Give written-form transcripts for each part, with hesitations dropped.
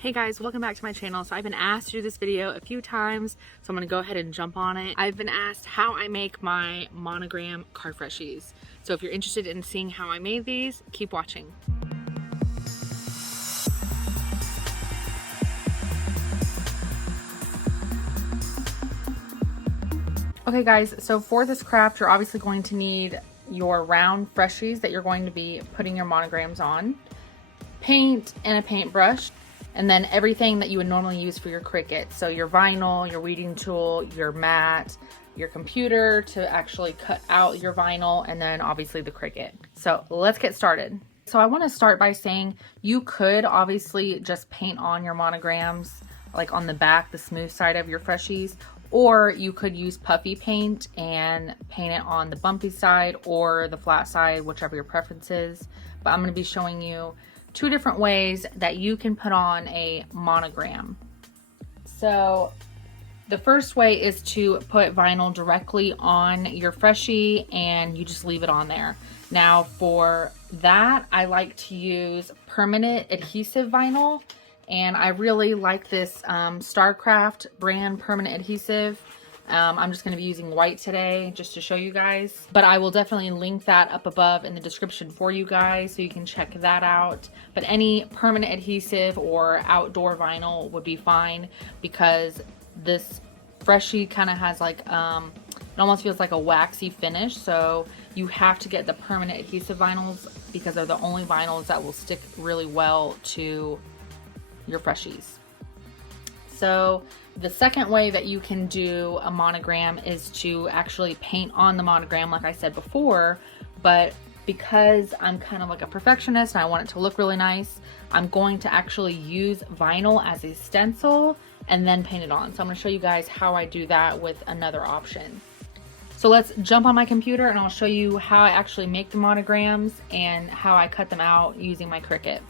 Hey guys, welcome back to my channel. So I've been asked to do this video a few times, so I'm gonna go ahead and jump on it. I've been asked how I make my Monogram card Freshies. So if you're interested in seeing how I made these, keep watching. Okay guys, so for this craft, you're obviously going to need your round Freshies that you're going to be putting your monograms on, paint and a paintbrush, and then everything that you would normally use for your Cricut. So your vinyl, your weeding tool, your mat, your computer to actually cut out your vinyl, and then obviously the Cricut. So let's get started. So I want to start by saying you could obviously just paint on your monograms, like on the back, the smooth side of your Freshies, or you could use puffy paint and paint it on the bumpy side or the flat side, whichever your preference is. But I'm going to be showing you two different ways that you can put on a monogram. So the first way is to put vinyl directly on your Freshie and you just leave it on there. Now for that, I like to use permanent adhesive vinyl, and I really like this StarCraft brand permanent adhesive. I'm just going to be using white today just to show you guys, but I will definitely link that up above in the description for you guys so you can check that out. But any permanent adhesive or outdoor vinyl would be fine, because this Freshie kind of has like, it almost feels like a waxy finish. So you have to get the permanent adhesive vinyls because they're the only vinyls that will stick really well to your Freshies. So the second way that you can do a monogram is to actually paint on the monogram, like I said before, but because I'm kind of like a perfectionist and I want it to look really nice, I'm going to actually use vinyl as a stencil and then paint it on. So I'm going to show you guys how I do that with another option. So let's jump on my computer and I'll show you how I actually make the monograms and how I cut them out using my Cricut.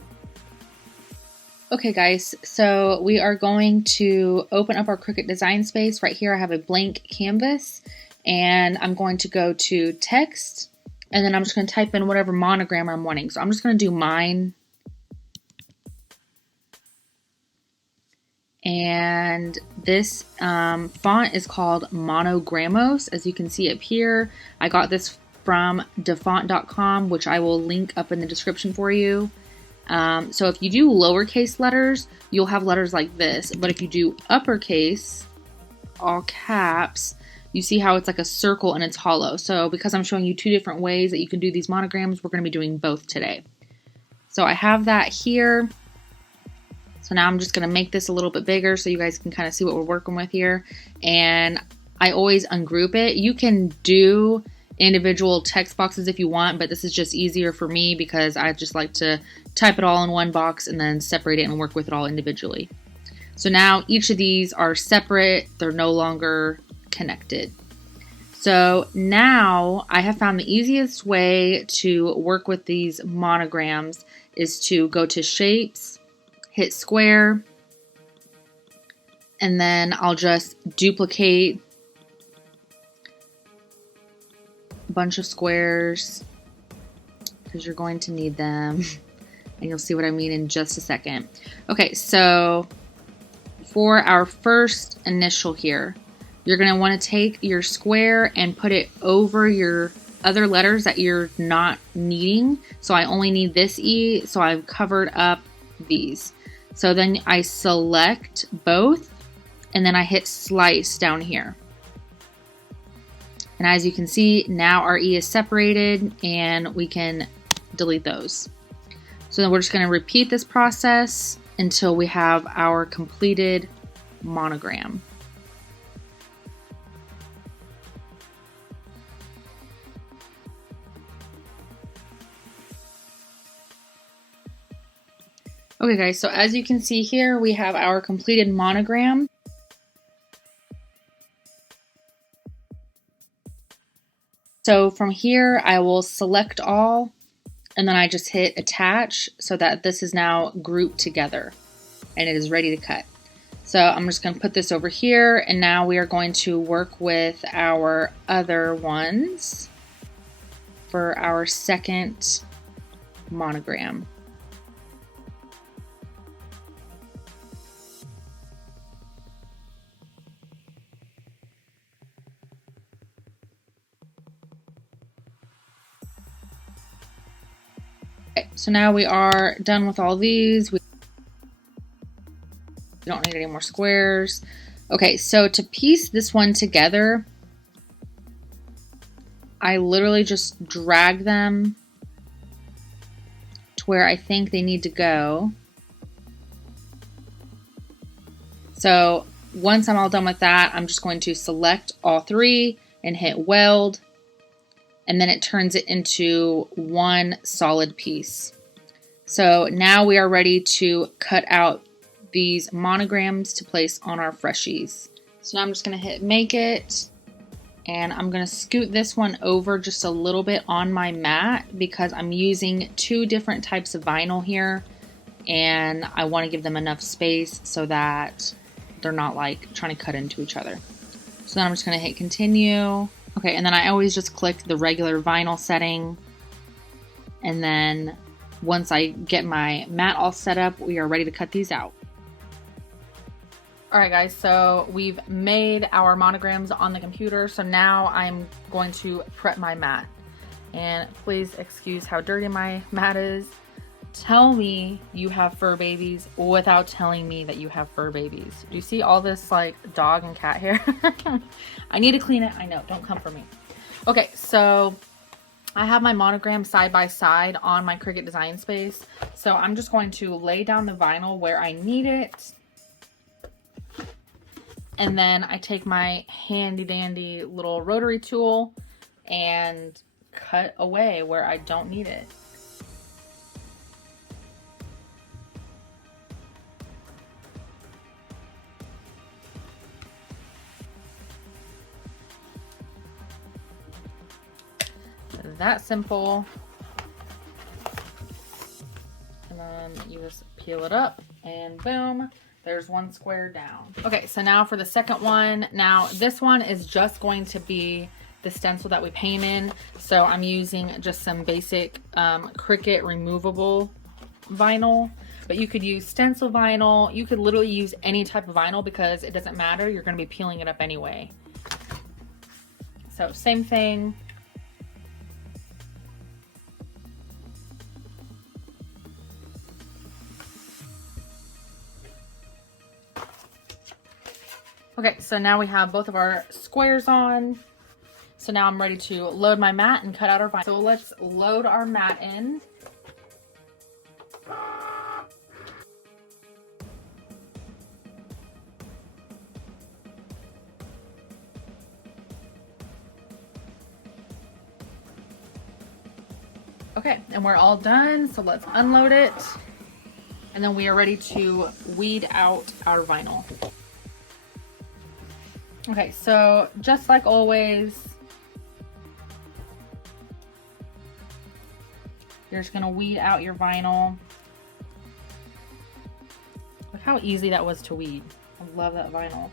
Okay guys, so we are going to open up our Cricut design space. Right here I have a blank canvas, and I'm going to go to text, and then I'm just going to type in whatever monogram I'm wanting. So I'm just going to do mine. And this font is called Monogramos, as you can see up here. I got this from defont.com, which I will link up in the description for you. So if you do lowercase letters, you'll have letters like this. But if you do uppercase, all caps, you see how it's like a circle and it's hollow. So because I'm showing you two different ways that you can do these monograms, we're going to be doing both today. So I have that here. So now I'm just going to make this a little bit bigger so you guys can kind of see what we're working with here. And I always ungroup it. You can do individual text boxes if you want, but this is just easier for me because I just like to type it all in one box and then separate it and work with it all individually. So now each of these are separate, they're no longer connected. So now I have found the easiest way to work with these monograms is to go to shapes, hit square, and then I'll just duplicate a bunch of squares because you're going to need them, and you'll see what I mean in just a second. Okay, so for our first initial here, you're going to want to take your square and put it over your other letters that you're not needing. So I only need this E, so I've covered up these. So then I select both, and then I hit slice down here. And as you can see, now our E is separated and we can delete those. So then we're just going to repeat this process until we have our completed monogram. Okay guys, so as you can see here, we have our completed monogram. So from here, I will select all, and then I just hit attach so that this is now grouped together and it is ready to cut. So I'm just going to put this over here, and now we are going to work with our other ones for our second monogram. Okay, so now we are done with all these. We don't need any more squares. Okay, so to piece this one together, I literally just drag them to where I think they need to go. So once I'm all done with that, I'm just going to select all three and hit weld, and then it turns it into one solid piece. So now we are ready to cut out these monograms to place on our Freshies. So now I'm just going to hit make it, and I'm going to scoot this one over just a little bit on my mat because I'm using two different types of vinyl here, and I want to give them enough space so that they're not like trying to cut into each other. So then I'm just going to hit continue. Okay, and then I always just click the regular vinyl setting, and then once I get my mat all set up, we are ready to cut these out. Alright guys, so we've made our monograms on the computer, so now I'm going to prep my mat. And please excuse how dirty my mat is. Tell me you have fur babies without telling me that you have fur babies. Do you see all this like dog and cat hair? I need to clean it. I know, don't come for me. Okay, so I have my monogram side by side on my Cricut Design Space. So I'm just going to lay down the vinyl where I need it. And then I take my handy dandy little rotary tool and cut away where I don't need it. That simple. And then you just peel it up and boom, there's one square down. Okay, so now for the second one. Now this one is just going to be the stencil that we paint in. So I'm using just some basic Cricut removable vinyl, but you could use stencil vinyl. You could literally use any type of vinyl because it doesn't matter. You're going to be peeling it up anyway. So same thing. Okay, so now we have both of our squares on. So now I'm ready to load my mat and cut out our vinyl. So let's load our mat in. Okay, and we're all done. So let's unload it. And then we are ready to weed out our vinyl. Okay, so just like always, you're just gonna weed out your vinyl. Look how easy that was to weed. I love that vinyl.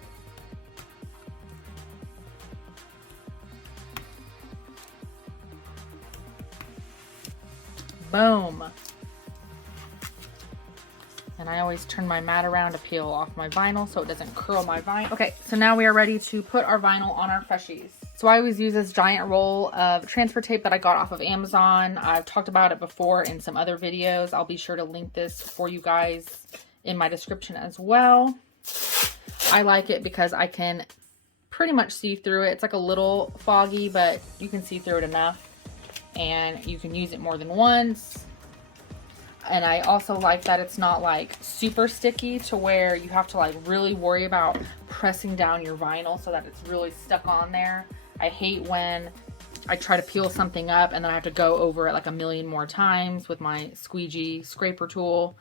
Boom. And I always turn my mat around to peel off my vinyl so it doesn't curl my vinyl. Okay, so now we are ready to put our vinyl on our Freshies. So I always use this giant roll of transfer tape that I got off of Amazon. I've talked about it before in some other videos. I'll be sure to link this for you guys in my description as well. I like it because I can pretty much see through it. It's like a little foggy, but you can see through it enough. And you can use it more than once. And I also like that it's not like super sticky to where you have to like really worry about pressing down your vinyl so that it's really stuck on there. I hate when I try to peel something up and then I have to go over it like a million more times with my squeegee scraper tool.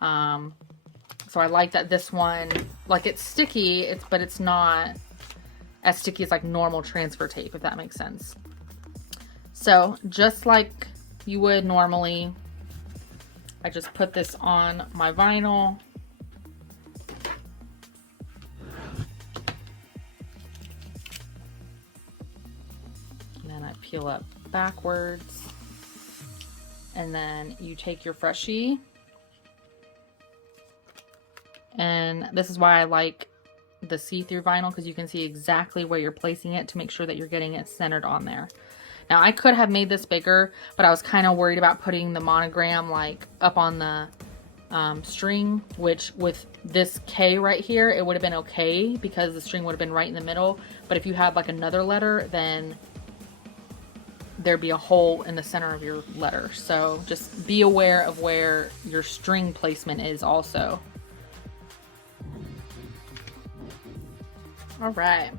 So I like that this one, like it's sticky, but it's not as sticky as like normal transfer tape, if that makes sense. So just like you would normally, I just put this on my vinyl. And then I peel up backwards. And then you take your Freshie. And this is why I like the see-through vinyl, because you can see exactly where you're placing it to make sure that you're getting it centered on there. Now I could have made this bigger, but I was kind of worried about putting the monogram like up on the string, which with this K right here, it would have been okay because the string would have been right in the middle. But if you had like another letter, then there'd be a hole in the center of your letter. So just be aware of where your string placement is also. All right.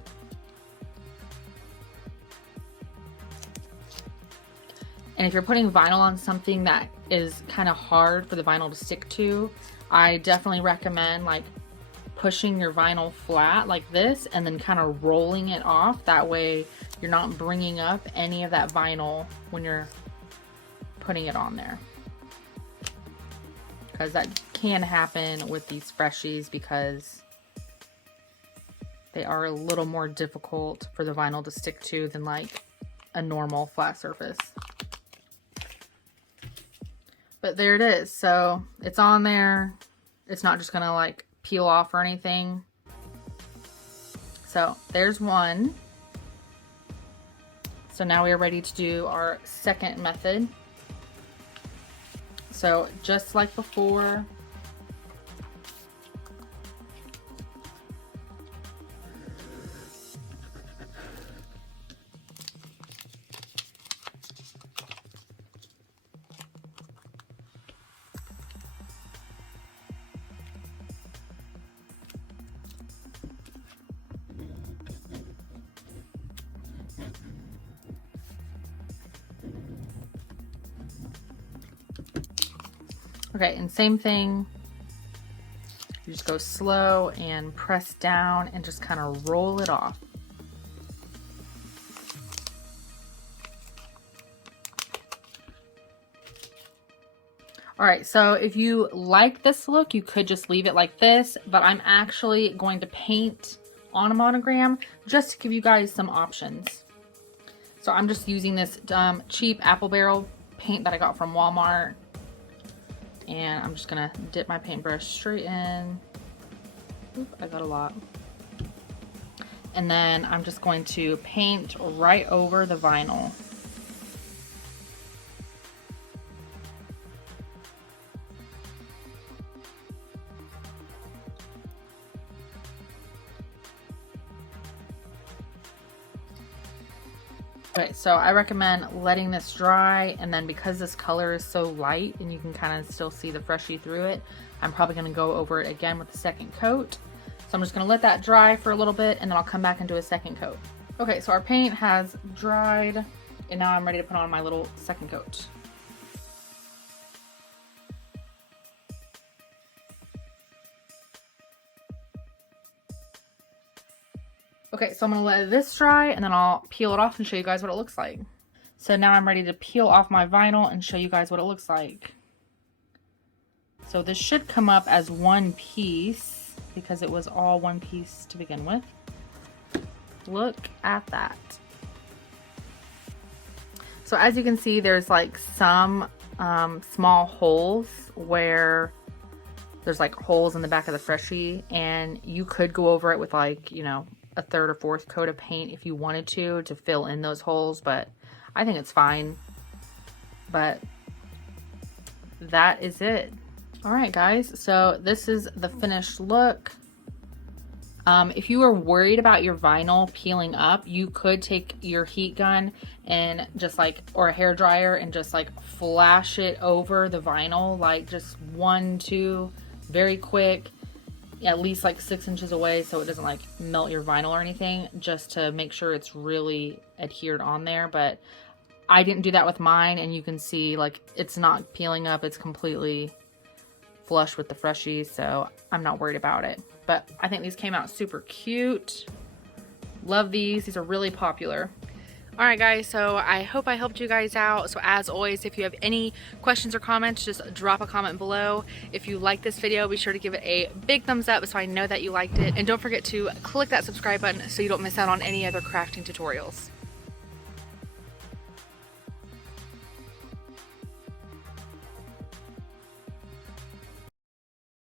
And if you're putting vinyl on something that is kind of hard for the vinyl to stick to, I definitely recommend like pushing your vinyl flat like this and then kind of rolling it off. That way you're not bringing up any of that vinyl when you're putting it on there. Because that can happen with these Freshies because they are a little more difficult for the vinyl to stick to than like a normal flat surface. But there it is. So it's on there. It's not just gonna like peel off or anything. So there's one. So now we are ready to do our second method. So just like before, okay, and same thing, you just go slow and press down and just kind of roll it off. All right, so if you like this look, you could just leave it like this, but I'm actually going to paint on a monogram just to give you guys some options. So I'm just using this cheap apple barrel paint that I got from Walmart. And I'm just gonna dip my paintbrush straight in. Oop, I got a lot. And then I'm just going to paint right over the vinyl. Okay, so I recommend letting this dry, and then because this color is so light and you can kind of still see the Freshie through it, I'm probably going to go over it again with the second coat. So I'm just going to let that dry for a little bit and then I'll come back and do a second coat. Okay, so our paint has dried and now I'm ready to put on my little second coat. Okay, so I'm gonna let this dry and then I'll peel it off and show you guys what it looks like. So now I'm ready to peel off my vinyl and show you guys what it looks like. So this should come up as one piece because it was all one piece to begin with. Look at that. So as you can see, there's like some small holes where there's like holes in the back of the Freshie, and you could go over it with like, you know, a third or fourth coat of paint if you wanted to fill in those holes, but I think it's fine. But that is it. All right, guys, so this is the finished look. If you are worried about your vinyl peeling up, you could take your heat gun and just like, or a hair dryer, and just like flash it over the vinyl, like just 1, 2, very quick, at least like 6 inches away, so it doesn't like melt your vinyl or anything, just to make sure it's really adhered on there. But I didn't do that with mine, and you can see like it's not peeling up, it's completely flush with the Freshies, so I'm not worried about it. But I think these came out super cute. Love these. These are really popular. All right, guys, so I hope I helped you guys out. So as always, if you have any questions or comments, just drop a comment below. If you like this video, be sure to give it a big thumbs up so I know that you liked it. And don't forget to click that subscribe button so you don't miss out on any other crafting tutorials.